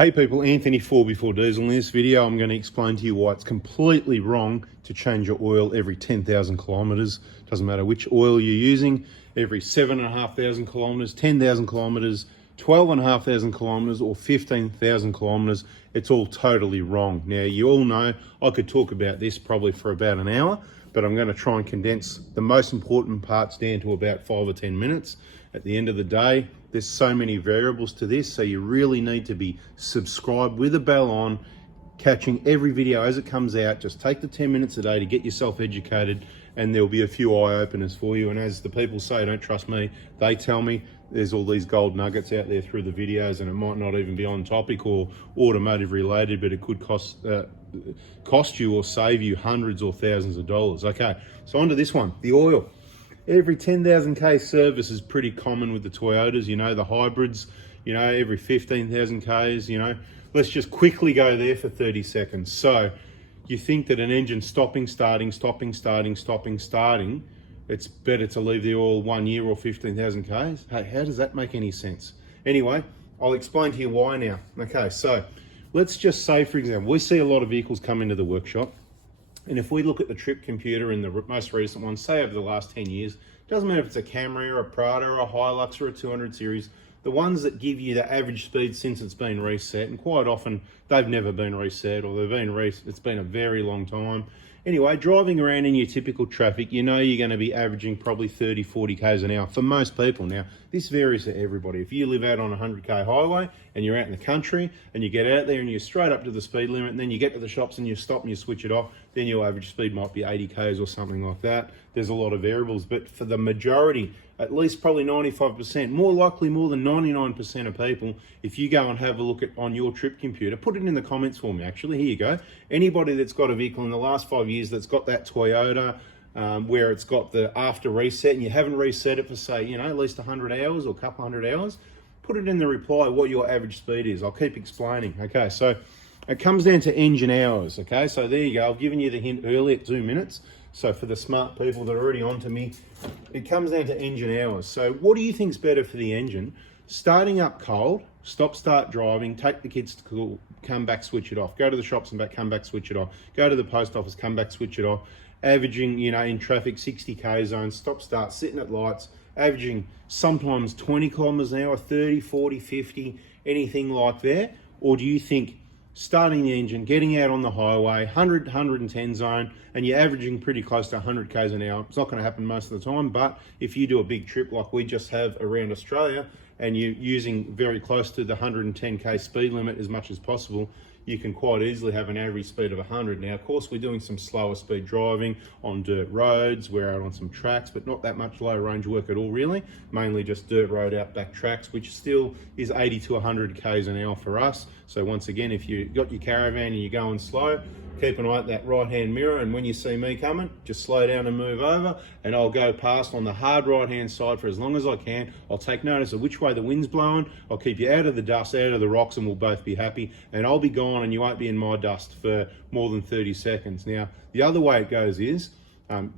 Hey people, Anthony 4Before Diesel. In this video, I'm going to explain to you why it's completely wrong to change your oil every 10,000 kilometers. Doesn't matter which oil you're using, every 7,500 kilometers, 10,000 kilometers, 12,500 kilometers, or 15,000 kilometers. It's all totally wrong. Now, you all know I could talk about this probably for about an hour, but I'm going to try and condense the most important parts down to about 5 or 10 minutes. At the end of the day, there's so many variables to this, so you really need to be subscribed with a bell on, catching every video as it comes out. Just take the 10 minutes a day to get yourself educated, and there'll be a few eye-openers for you. And as the people say, don't trust me, they tell me there's all these gold nuggets out there through the videos, and it might not even be on topic or automotive related, but it could cost you or save you hundreds or thousands of dollars. Okay, so onto this one, the oil. Every 10,000 K service is pretty common with the Toyotas, you know, the hybrids, you know, every 15,000 Ks, you know. Let's just quickly go there for 30 seconds. So you think that an engine stopping, starting, it's better to leave the oil 1 year or 15,000 Ks? Hey, how does that make any sense? Anyway, I'll explain to you why now. Okay, so let's just say, for example, we see a lot of vehicles come into the workshop. And if we look at the trip computer in the most recent one, say over the last 10 years, doesn't matter if it's a Camry or a Prado or a Hilux or a 200 series, the ones that give you the average speed since it's been reset, and quite often they've never been reset, or it's been a very long time. Anyway, driving around in your typical traffic, you know you're going to be averaging probably 30, 40 Ks an hour for most people. Now, this varies for everybody. If you live out on a 100K highway and you're out in the country and you get out there and you're straight up to the speed limit, and then you get to the shops and you stop and you switch it off, then your average speed might be 80 Ks or something like that. There's a lot of variables, but for the majority, at least probably 95%, more likely more than 99% of people, if you go and have a look at on your trip computer, put it in the comments for me actually, here you go. Anybody that's got a vehicle in the last 5 years that's got that Toyota, where it's got the after reset and you haven't reset it for, say, you know, at least 100 hours or a couple hundred hours, put it in the reply what your average speed is. I'll keep explaining. Okay, so it comes down to engine hours. Okay, so there you go. I've given you the hint early at 2 minutes. So for the smart people that are already on to me, it comes down to engine hours. So what do you think's better for the engine? Starting up cold, start driving, take the kids to school, come back, switch it off. Go to the shops and back, come back, switch it off. Go to the post office, come back, switch it off. Averaging, you know, in traffic, 60 K zones, start, sitting at lights, averaging sometimes 20 kilometers an hour, 30, 40, 50, anything like that? Or do you think starting the engine, getting out on the highway, 100, 110 zone, and you're averaging pretty close to 100 Ks an hour? It's not going to happen most of the time, but if you do a big trip like we just have around Australia, and you're using very close to the 110K speed limit as much as possible, you can quite easily have an average speed of 100. Now, of course, we're doing some slower speed driving on dirt roads. We're out on some tracks, but not that much low range work at all, really. Mainly just dirt road outback tracks, which still is 80 to 100 Ks an hour for us. So once again, if you got your caravan and you're going slow, keep an eye at that right-hand mirror, and when you see me coming, just slow down and move over, and I'll go past on the hard right-hand side for as long as I can. I'll take notice of which way the wind's blowing. I'll keep you out of the dust, out of the rocks, and we'll both be happy. And I'll be gone, and you won't be in my dust for more than 30 seconds. Now, the other way it goes is,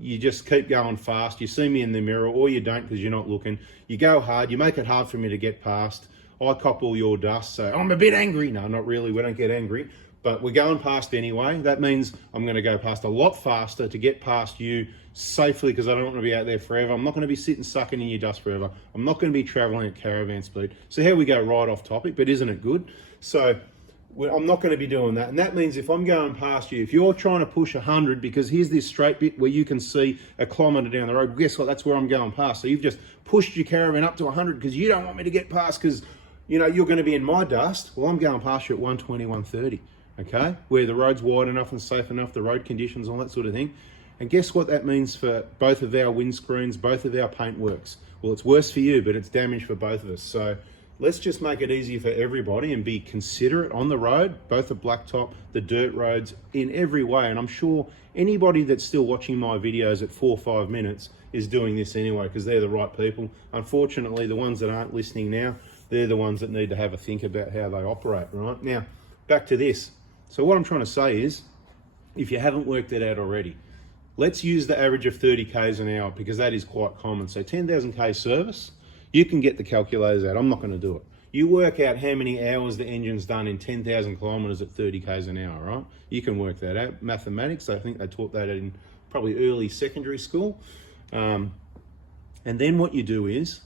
you just keep going fast. You see me in the mirror, or you don't because you're not looking. You go hard. You make it hard for me to get past. I cop all your dust, so I'm a bit angry. No, not really. We don't get angry. But we're going past anyway. That means I'm going to go past a lot faster to get past you safely, because I don't want to be out there forever. I'm not going to be sitting sucking in your dust forever. I'm not going to be traveling at caravan speed. So here we go, right off topic, but isn't it good? So I'm not going to be doing that. And that means if I'm going past you, if you're trying to push 100, because here's this straight bit where you can see a kilometre down the road, guess what? That's where I'm going past. So you've just pushed your caravan up to 100 because you don't want me to get past because, you know, you're going to be in my dust. Well, I'm going past you at 120, 130. Okay, where the road's wide enough and safe enough, the road conditions, all that sort of thing. And guess what that means for both of our windscreens, both of our paintworks? Well, it's worse for you, but it's damage for both of us. So let's just make it easier for everybody and be considerate on the road, both the blacktop, the dirt roads, in every way. And I'm sure anybody that's still watching my videos at 4 or 5 minutes is doing this anyway, because they're the right people. Unfortunately, the ones that aren't listening now, they're the ones that need to have a think about how they operate, right? Now, back to this. So what I'm trying to say is, if you haven't worked it out already, let's use the average of 30 Ks an hour, because that is quite common. So 10,000 K service, you can get the calculators out. I'm not going to do it. You work out how many hours the engine's done in 10,000 kilometers at 30 k's an hour, right? You can work that out. Mathematics, I think they taught that in probably early secondary school. And then what you do is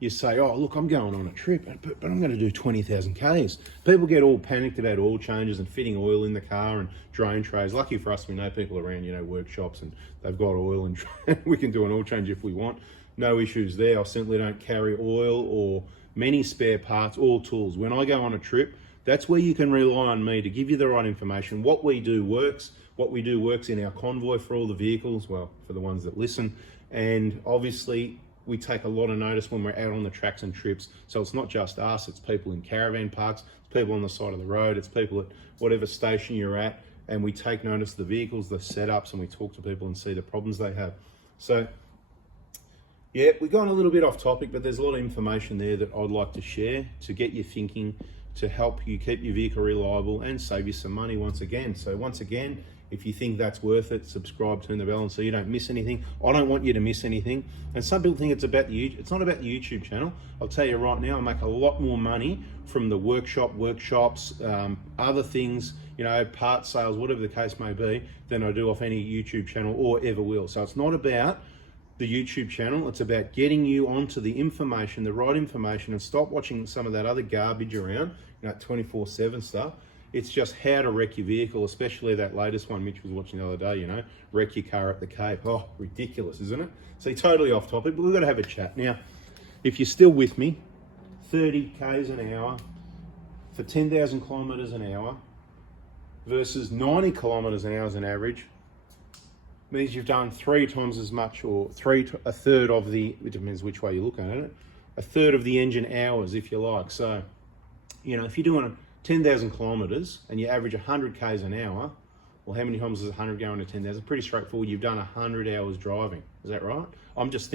you say, oh, look, I'm going on a trip, but I'm going to do 20,000 k's. People get all panicked about oil changes and fitting oil in the car and drain trays. Lucky for us, we know people around, workshops, and they've got oil and we can do an oil change if we want. No issues there. I simply don't carry oil or many spare parts or tools. When I go on a trip, that's where you can rely on me to give you the right information. What we do works. What we do works in our convoy for all the vehicles, well, for the ones that listen. And obviously, we take a lot of notice when we're out on the tracks and trips. So it's not just us, it's people in caravan parks, it's people on the side of the road, it's people at whatever station you're at, and we take notice of the vehicles, the setups, and we talk to people and see the problems they have. So, yeah, we've gone a little bit off topic, but there's a lot of information there that I'd like to share to get you thinking, to help you keep your vehicle reliable and save you some money once again. So once again, if you think that's worth it, subscribe, turn the bell on so you don't miss anything. I don't want you to miss anything. And some people think it's not about the YouTube channel. I'll tell you right now, I make a lot more money from the workshops, other things, part sales, whatever the case may be, than I do off any YouTube channel or ever will. So it's not about the YouTube channel, it's about getting you onto the information, the right information, and stop watching some of that other garbage around, 24/7 stuff. It's just how to wreck your vehicle, especially that latest one Mitch was watching the other day, wreck your car at the Cape. Oh, ridiculous, isn't it? So totally off topic, but we've got to have a chat. Now, if you're still with me, 30 k's an hour for 10,000 kilometers an hour versus 90 kilometers an hour as an average means you've done 3 times as much, or a third of the, it depends which way you're looking at it, a third of the engine hours, if you like. So, if you're doing 10,000 kilometers and you average 100 k's an hour, well, how many times does 100 go into 10,000? Pretty straightforward. You've done 100 hours driving. Is that right? I'm just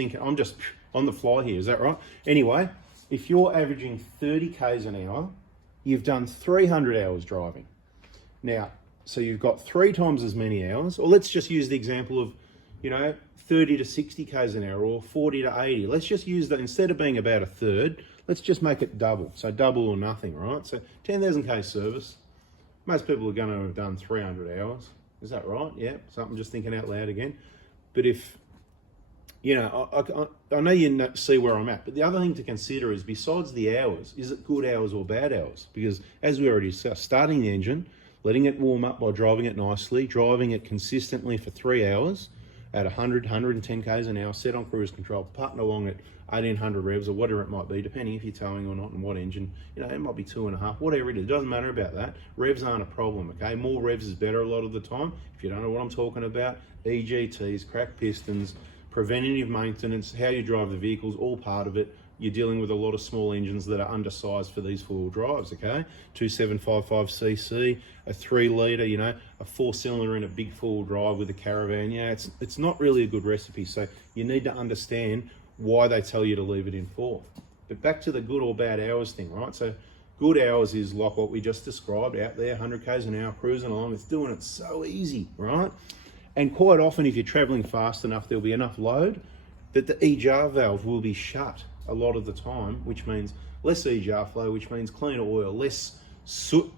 on the fly here. Is that right? Anyway, if you're averaging 30 k's an hour, you've done 300 hours driving. Now, so you've got 3 times as many hours, or let's just use the example of, 30 to 60 k's an hour or 40 to 80. Let's just use that, instead of being about a third, let's just make it double. So double or nothing, right? So 10,000 k service, most people are going to have done 300 hours. Is that right? Yeah, something just thinking out loud again. But if, I know you see where I'm at, but the other thing to consider is, besides the hours, is it good hours or bad hours? Because as we already discussed, starting the engine, letting it warm up by driving it nicely, driving it consistently for 3 hours at 100, 110 k's an hour, set on cruise control, putting along at 1800 revs or whatever it might be, depending if you're towing or not and what engine, it might be 2.5, whatever it is, it doesn't matter about that. Revs aren't a problem, okay? More revs is better a lot of the time. If you don't know what I'm talking about, EGTs, cracked pistons, preventative maintenance, how you drive the vehicle's all part of it. You're dealing with a lot of small engines that are undersized for these 4-wheel drives, okay? 2755cc, a 3-litre, a 4-cylinder in a big 4-wheel drive with a caravan. It's not really a good recipe. So you need to understand why they tell you to leave it in 4th. But back to the good or bad hours thing, right? So good hours is like what we just described, out there, 100 k's an hour, cruising along. It's doing it so easy, right? And quite often, if you're traveling fast enough, there'll be enough load that the EGR valve will be shut a lot of the time, which means less EGR flow, which means cleaner oil, less soot,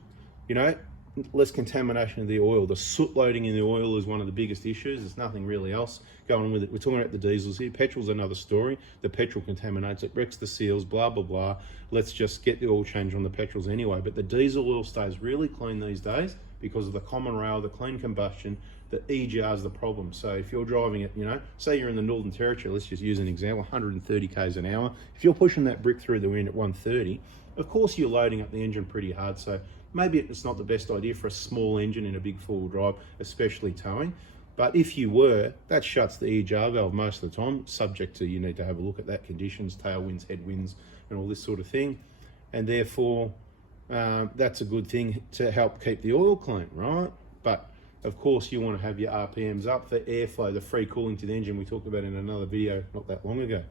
less contamination of the oil. The soot loading in the oil is one of the biggest issues. There's nothing really else going on with it. We're talking about the diesels here. Petrol's another story. The petrol contaminates, it wrecks the seals, blah, blah, blah. Let's just get the oil change on the petrols anyway. But the diesel oil stays really clean these days because of the common rail, the clean combustion. The EGR is the problem. So if you're driving it, say you're in the Northern Territory, let's just use an example, 130 k's an hour. If you're pushing that brick through the wind at 130, of course you're loading up the engine pretty hard. So maybe it's not the best idea for a small engine in a big 4-wheel drive, especially towing. But if you were, that shuts the EGR valve most of the time, subject to, you need to have a look at that conditions, tailwinds, headwinds, and all this sort of thing. And therefore, that's a good thing to help keep the oil clean, right? But of course, you want to have your RPMs up for airflow, the free cooling to the engine we talked about in another video not that long ago.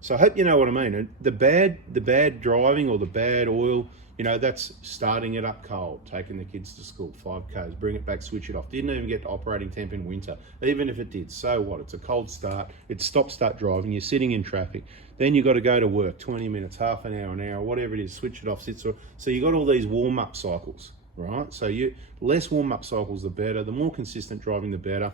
So I hope you know what I mean. And the bad driving or the bad oil, you know, that's starting it up cold, taking the kids to school, 5Ks, bring it back, switch it off. Didn't even get to operating temp in winter. Even if it did, so what? It's a cold start. It's stop-start driving. You're sitting in traffic. Then you've got to go to work, 20 minutes, half an hour, whatever it is, switch it off, So you got all these warm-up cycles, right? So less warm-up cycles, the better. The more consistent driving, the better.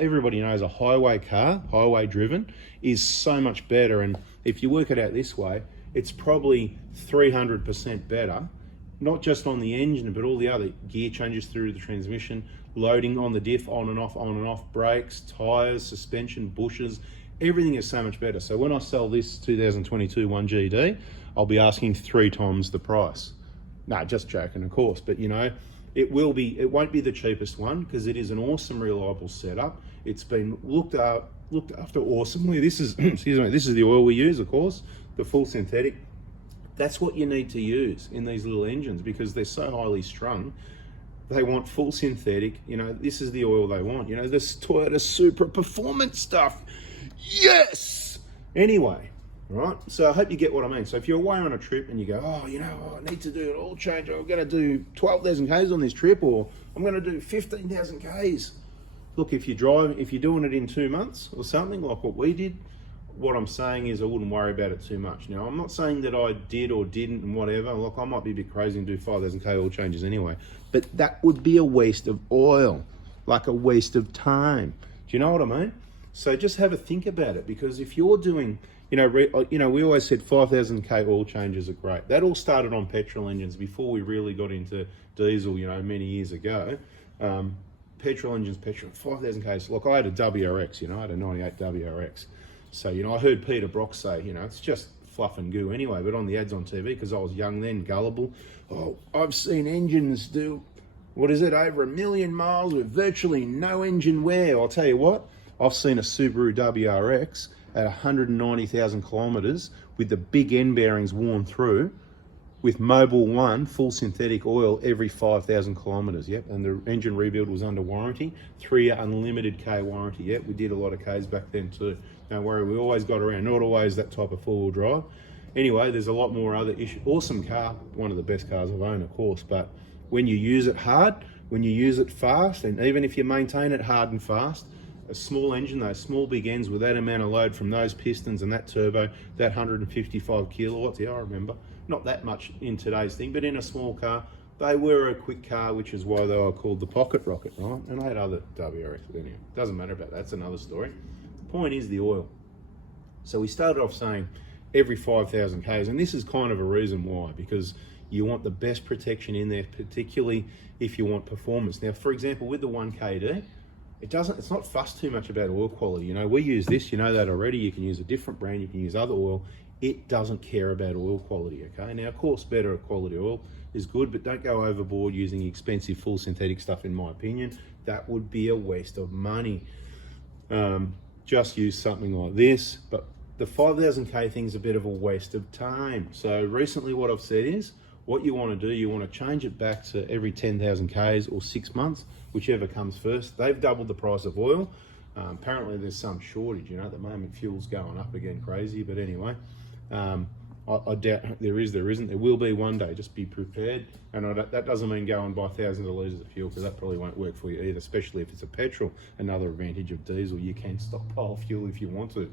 Everybody knows a highway car, highway driven, is so much better. And if you work it out this way, it's probably 300% better, not just on the engine, but all the other gear changes through the transmission, loading on the diff, on and off, brakes, tires, suspension, bushes, everything is so much better. So when I sell this 2022 1GD, I'll be asking 3 times the price. No, just joking, of course, but you know, it won't be the cheapest one because it is an awesome, reliable setup. It's been looked after awesomely. This is, excuse me, this is the oil we use, of course, the full synthetic. That's what you need to use in these little engines because they're so highly strung. They want full synthetic. You know, this is the oil they want. You know, this Toyota Supra performance stuff. Yes! Anyway, right? So I hope you get what I mean. So if you're away on a trip and you go, oh, you know, I need to do an oil change. I'm going to do 12,000 Ks on this trip, or I'm going to do 15,000 Ks. Look, if you're doing it in 2 months or something like what we did, what I'm saying is I wouldn't worry about it too much. Now, I'm not saying that I did or didn't and whatever. Look, I might be a bit crazy and do 5,000 K oil changes anyway, but that would be a waste of oil, like a waste of time. Do you know what I mean? So just have a think about it, because if you're doing, you know, we always said 5,000 K oil changes are great. That all started on petrol engines before we really got into diesel, you know, many years ago. Petrol engines, 5,000 Ks. Look, I had a WRX, you know, I had a 98 WRX. So, you know, I heard Peter Brock say, you know, it's just fluff and goo anyway, but on the ads on TV, because I was young then, gullible, oh, I've seen engines do, what is it, over 1 million miles with virtually no engine wear. I'll tell you what, I've seen a Subaru WRX at 190,000 kilometers with the big end bearings worn through, with Mobil 1 full synthetic oil every 5,000 kilometers. Yep, and the engine rebuild was under warranty, 3 unlimited K warranty. Yep, we did a lot of Ks back then too. Don't worry, we always got around. Not always that type of four-wheel drive. Anyway, there's a lot more other issues. Awesome car, one of the best cars I've owned, of course, but when you use it hard, when you use it fast, and even if you maintain it hard and fast, a small engine, those small big ends with that amount of load from those pistons and that turbo, that 155 kilowatts, yeah, I remember. Not that much in today's thing, but in a small car, they were a quick car, which is why they were called the Pocket Rocket, right? And I had other WRX, but anyway, doesn't matter about that, that's another story. The point is the oil. So we started off saying every 5,000 Ks, and this is kind of a reason why, because you want the best protection in there, particularly if you want performance. Now, for example, with the 1KD, it's not fussed too much about oil quality. You know, we use this, you know that already. You can use a different brand, you can use other oil. It doesn't care about oil quality, okay? Now, of course, better quality oil is good, but don't go overboard using expensive full synthetic stuff, in my opinion. That would be a waste of money. Just use something like this, but the 5,000 K thing's a bit of a waste of time. So recently what I've said is, what you want to do, you want to change it back to every 10,000 Ks or 6 months, whichever comes first. They've doubled the price of oil. Apparently there's some shortage, you know, at the moment fuel's going up again crazy, but anyway, I doubt there isn't. There will be one day, just be prepared. And that doesn't mean go and buy thousands of litres of fuel, because that probably won't work for you either, especially if it's a petrol. Another advantage of diesel, you can stockpile fuel if you want to.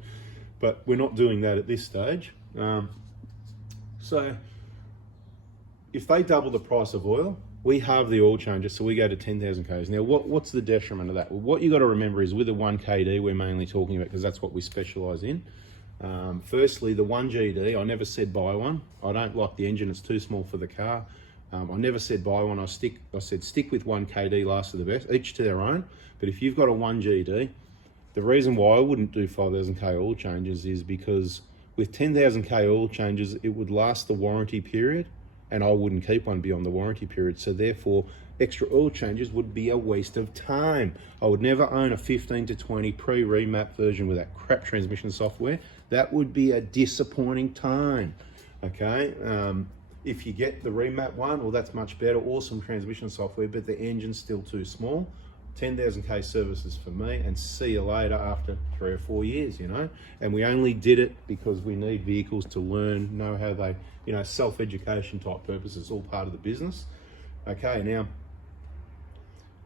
But we're not doing that at this stage. So if they double the price of oil, we halve the oil changes, so we go to 10,000 Ks. Now, what's the detriment of that? Well, what you got to remember is with the 1KD, we're mainly talking about, because that's what we specialise in. Firstly, the 1GD, I never said buy one. I don't like the engine, it's too small for the car. I never said buy one. I said stick with 1KD, last of the best, each to their own. But if you've got a 1GD, the reason why I wouldn't do 5,000 K oil changes is because with 10,000 K oil changes, it would last the warranty period, and I wouldn't keep one beyond the warranty period. So therefore, extra oil changes would be a waste of time. I would never own a 15 to 20 pre-remap version with that crap transmission software. That would be a disappointing time, okay? If you get the remap one, well, that's much better, awesome transmission software, but the engine's still too small. 10,000k services for me, and see you later after 3 or 4 years, you know. And we only did it because we need vehicles to learn, know how they, you know, self-education type purposes, all part of the business. Okay, now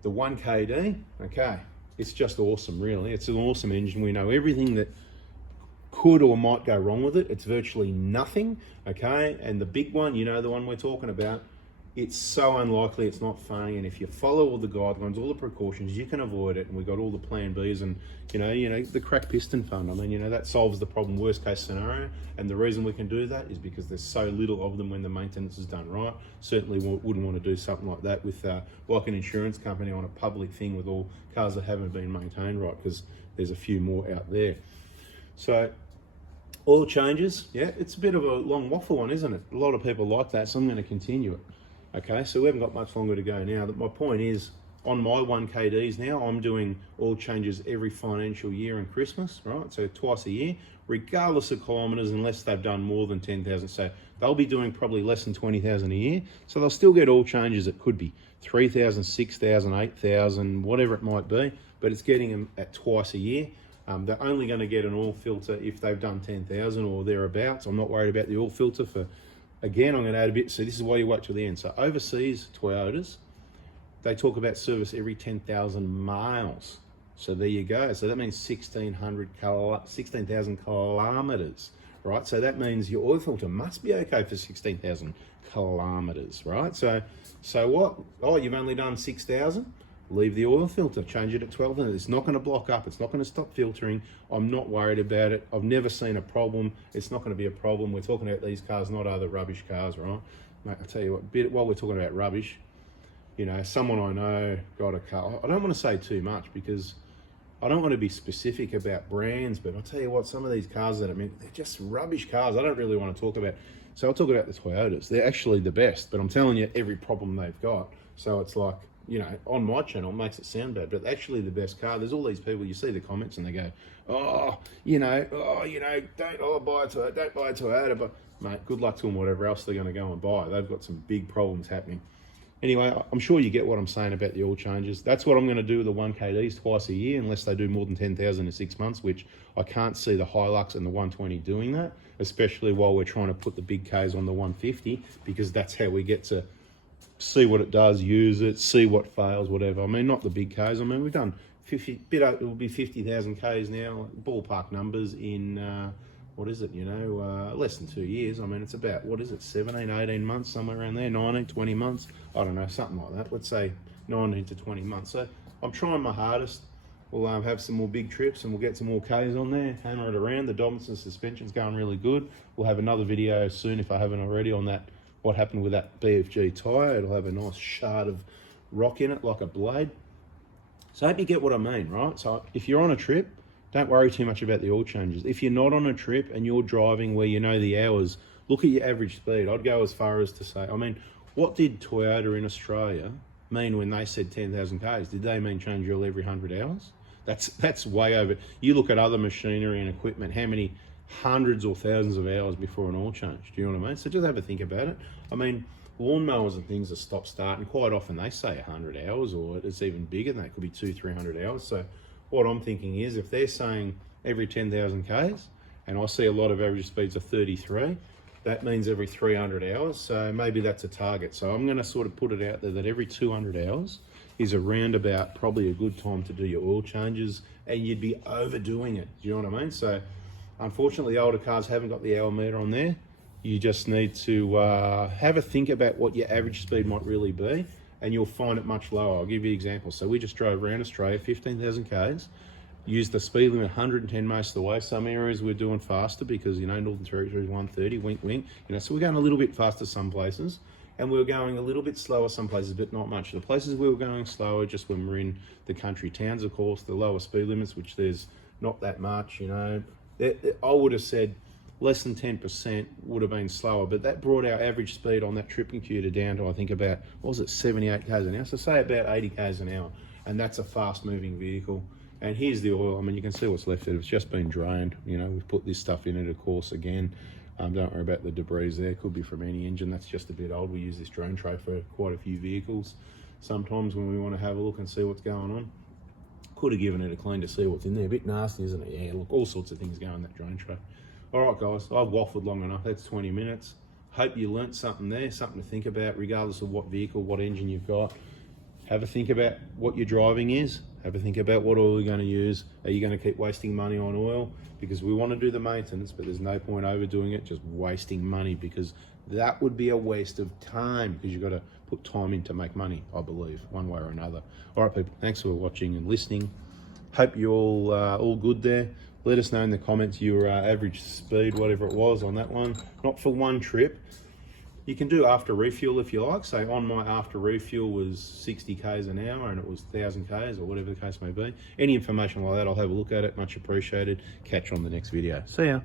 the 1KD, okay, it's just awesome, really. It's an awesome engine. We know everything that could or might go wrong with it. It's virtually nothing, okay? And the big one, you know, the one we're talking about, it's so unlikely it's not funny, and if you follow all the guidelines, all the precautions, you can avoid it. And we've got all the plan Bs, and you know the crack piston fund. I mean, you know, that solves the problem, worst case scenario. And the reason we can do that is because there's so little of them when the maintenance is done right. Certainly wouldn't want to do something like that with like an insurance company on a public thing with all cars that haven't been maintained right, because there's a few more out there. So oil changes, yeah, it's a bit of a long waffle one, isn't it? A lot of people like that, so I'm going to continue it. Okay, so we haven't got much longer to go now. My point is, on my 1KDs now, I'm doing oil changes every financial year and Christmas, right? So twice a year, regardless of kilometres, unless they've done more than 10,000. So they'll be doing probably less than 20,000 a year. So they'll still get oil changes. It could be 3,000, 6,000, 8,000, whatever it might be, but it's getting them at twice a year. They're only going to get an oil filter if they've done 10,000 or thereabouts. I'm not worried about the oil filter for, again, I'm going to add a bit. So this is why you wait till the end. So overseas Toyotas, they talk about service every 10,000 miles. So there you go. So that means 16,000 kilometers, right? So that means your oil filter must be okay for 16,000 kilometers, right? So what? Oh, you've only done 6,000? Leave the oil filter, change it at 1200. It's not going to block up. It's not going to stop filtering. I'm not worried about it. I've never seen a problem. It's not going to be a problem. We're talking about these cars, not other rubbish cars, right? Mate, I'll tell you what, while we're talking about rubbish, you know, someone I know got a car. I don't want to say too much because I don't want to be specific about brands, but I'll tell you what, some of these cars that I mean, they're just rubbish cars. I don't really want to talk about. So I'll talk about the Toyotas. They're actually the best, but I'm telling you every problem they've got. So it's like, you know, on my channel, it makes it sound bad, but actually the best car. There's all these people, you see the comments and they go, don't buy a Toyota, don't buy a Toyota. But mate, good luck to them, whatever else they're going to go and buy. They've got some big problems happening. Anyway, I'm sure you get what I'm saying about the oil changes. That's what I'm going to do with the 1KDs twice a year, unless they do more than 10,000 in 6 months, which I can't see the Hilux and the 120 doing that, especially while we're trying to put the big Ks on the 150, because that's how we get to see what it does, use it, see what fails, whatever. I mean, not the big Ks. I mean, we've done it will be 50,000 Ks now, ballpark numbers in, less than 2 years. I mean, it's about, 17, 18 months, somewhere around there, 19, 20 months. I don't know, something like that. Let's say 19 to 20 months. So I'm trying my hardest. We'll have some more big trips and we'll get some more Ks on there, hammer it around. The Dobinson suspension's going really good. We'll have another video soon, if I haven't already, on that, what happened with that BFG tyre. It'll have a nice shard of rock in it, like a blade. So I hope you get what I mean, right? So if you're on a trip, don't worry too much about the oil changes. If you're not on a trip and you're driving where you know the hours, look at your average speed. I'd go as far as to say, I mean, what did Toyota in Australia mean when they said 10,000 Ks? Did they mean change your oil every 100 hours? That's way over. You look at other machinery and equipment, how many hundreds or thousands of hours before an oil change? Do you know what I mean? So just have a think about it. I mean, lawnmowers and things are stop start, and quite often they say 100 hours, or it's even bigger than that. It could be 200-300 hours. So what I'm thinking is, if they're saying every 10,000 Ks, and I see a lot of average speeds of 33, that means every 300 hours. So maybe that's a target. So I'm going to sort of put it out there that every 200 hours is around about probably a good time to do your oil changes, and you'd be overdoing it. Do you know what I mean? So unfortunately, the older cars haven't got the hour meter on there. You just need to have a think about what your average speed might really be, and you'll find it much lower. I'll give you an example. So we just drove around Australia, 15,000 Ks, used the speed limit 110 most of the way. Some areas we're doing faster because, you know, Northern Territory is 130, wink, wink. You know, so we're going a little bit faster some places, and we were going a little bit slower some places, but not much. The places we were going slower, just when we're in the country towns, of course, the lower speed limits, which there's not that much, you know. I would have said less than 10% would have been slower, but that brought our average speed on that trip computer down to, I think, about, 78 Ks an hour? So say about 80 Ks an hour, and that's a fast moving vehicle. And here's the oil. I mean, you can see what's left of it. It's just been drained. You know, we've put this stuff in it, of course, again. Don't worry about the debris there. Could be from any engine. That's just a bit old. We use this drone tray for quite a few vehicles. Sometimes when we want to have a look and see what's going on. Could have given it a clean to see what's in there. A bit nasty, isn't it? Yeah, look, all sorts of things go in that drone tray. All right, guys, I've waffled long enough. That's 20 minutes. Hope you learnt something there, something to think about, regardless of what vehicle, what engine you've got. Have a think about what your driving is. Have a think about what oil you're going to use. Are you going to keep wasting money on oil? Because we want to do the maintenance, but there's no point overdoing it, just wasting money, because that would be a waste of time, because you've got to put time in to make money, I believe, one way or another. All right, people, thanks for watching and listening. Hope you're all good there. Let us know in the comments your average speed, whatever it was on that one. Not for one trip. You can do after refuel if you like. So on my after refuel was 60 k's an hour and it was 1,000 k's or whatever the case may be. Any information like that, I'll have a look at it. Much appreciated. Catch you on the next video. See ya.